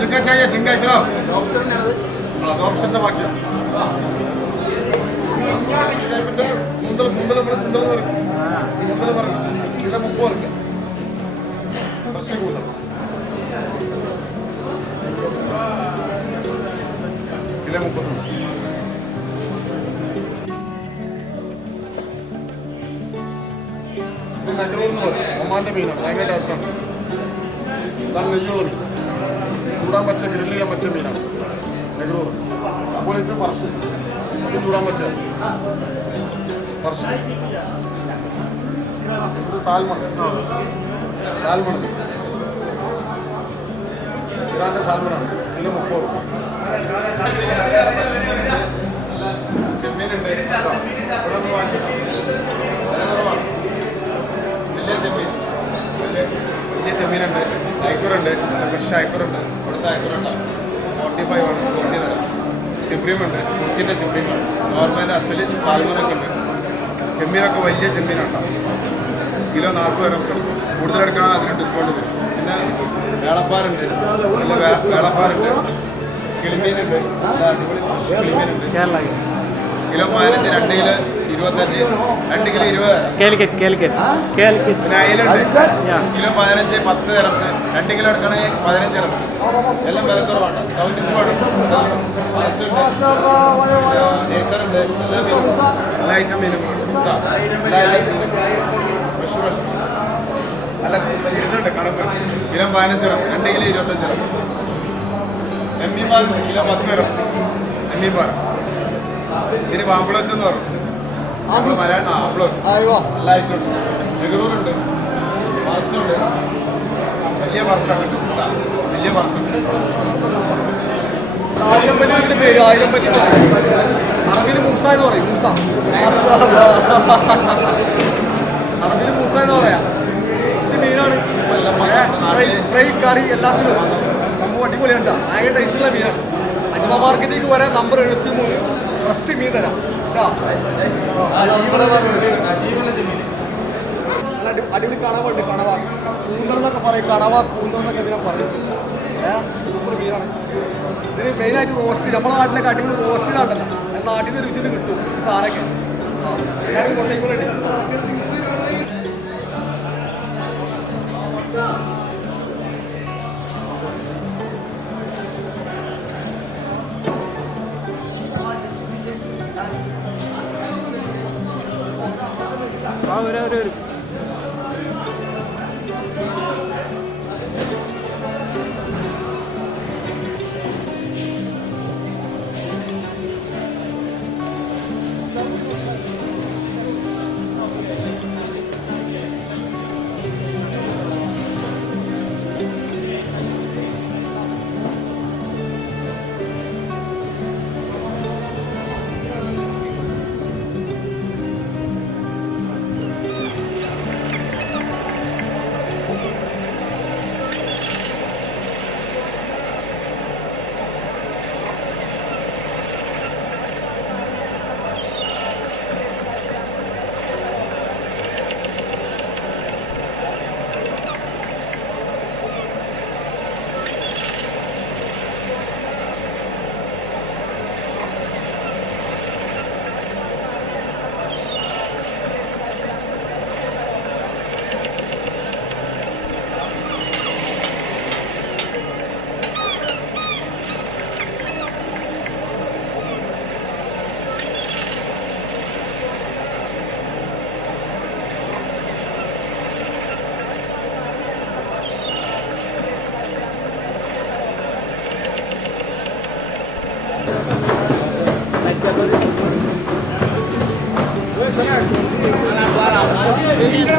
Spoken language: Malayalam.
चिकन चाहिए झिंगा इधर ऑप्शन बाकी മുന്തൽ പറഞ്ഞു കിലോ 30 രൂപ ഫ്രഷ് കൂട്ടണം കിലോ 30 ഒമാന്റെ മീനാണ് ഭയങ്കര ടേസ്റ്റാണ് ഇതാണ് നെയ്യുള്ള മീൻ ചൂടാൻ പറ്റിയ ഗ്രില്ല് ചെയ്യാൻ പറ്റിയ മീനാണ് നെഗ്രൂർ അതുപോലെ ഇത് പറശ്ശി ഇത് ചൂടാൻ പറ്റിയ പറശ്ശി ഇത് സാൽമൺ ഇറാന്റെ സാൽമണാണ് കിലോ 30 രൂപ ചെമ്മീനുണ്ട് വലിയ ചെമ്മീനുണ്ട് അയക്കൂറുണ്ട് ഫ്രഷ് അയക്കൂറുണ്ട് ഇവിടുത്തെ അയക്കൂറുണ്ടാവും 45 ആണ് 40 തരാം സിബ്രീമുണ്ട് മുക്കിൻ്റെ സിബ്രീമാണ് നോർമൽ അസല് സാൽമനൊക്കെ ഉണ്ട് ചെമ്മീനൊക്കെ വലിയ ചെമ്മീനുണ്ടാവും കിലോ 40 ഗ്രാംസ് എടുക്കും കൂടുതലെടുക്കണം അതിന് ഡിസ്കൗണ്ട് തരും പിന്നെ വേളപ്പാറുണ്ട് വേളപ്പാറുണ്ട് കിളിമീനുണ്ട് അടിപൊളി കിളിമീനുണ്ട് കിലോ 15 2 കിലോ 25 2 കിലോ 20 പിന്നെ അയിലുണ്ട് കിലോ 15 10 ഗ്രാംസ് 2 കിലോ എടുക്കണമെങ്കിൽ 15 ഗ്രാംസ് എല്ലാം വില കുറവാണ് സൗന്ദര്യമാണ് നേസറുണ്ട് എല്ലാ ഐറ്റം മീനുകളുണ്ട് ഫ്രഷ് നല്ല ഇരുന്നുണ്ട് കണക്ക് കിലോ 15 ഗ്രാം 2 കിലോ 25 ഗ്രാം എമ്മി പാലുണ്ട് കിലോ 10 ഗ്രാം എമ്മി പാൽ ഇതിന് പാമ്പ്ളോസ് എന്ന് പറഞ്ഞു ആംബ്ലോസ് എല്ലാ ഐറ്റം ഉണ്ട് നെഗറൂറുണ്ട് പറസുണ്ട് വലിയ പറസൊക്കെ ഉണ്ട് വലിയ പറസുണ്ട് പേര് ആയിരമ്പതി അറബിന് മൂസ എന്ന് പറയും അറബിന് മൂസ എന്ന് പറയാം ഫ്രഷ് മീനാണ് ഫ്രൈ കറി എല്ലാത്തിനും സംഭവം അടിപൊളിയുണ്ട് ഭയങ്കര ടേസ്റ്റുള്ള മീനാണ് അജ്മ മാർക്കറ്റിലേക്ക് വരാൻ നമ്പർ 73 ഫ്രഷ് മീൻ തരാം നല്ല അടിപൊളി കണവുണ്ട്. കണവ കൂന്തൽ പറയും. കണവ കൂന്തൽ എന്നൊക്കെ ഇതിനെ പറയും. സൂപ്പർ മീനാണ്. ഇതിന് മെയിനായിട്ട് റോസ്റ്റ്, നമ്മുടെ നാട്ടിലൊക്കെ അടിപൊളി റോസ്റ്റ് കണ്ടല്ലോ. നാട്ടിൽ നിന്ന് രുചിന് കിട്ടും ഈ സാധനമൊക്കെ. എല്ലാവരും കൊണ്ടേക്കൊള്ളി. ഒരു Gracias.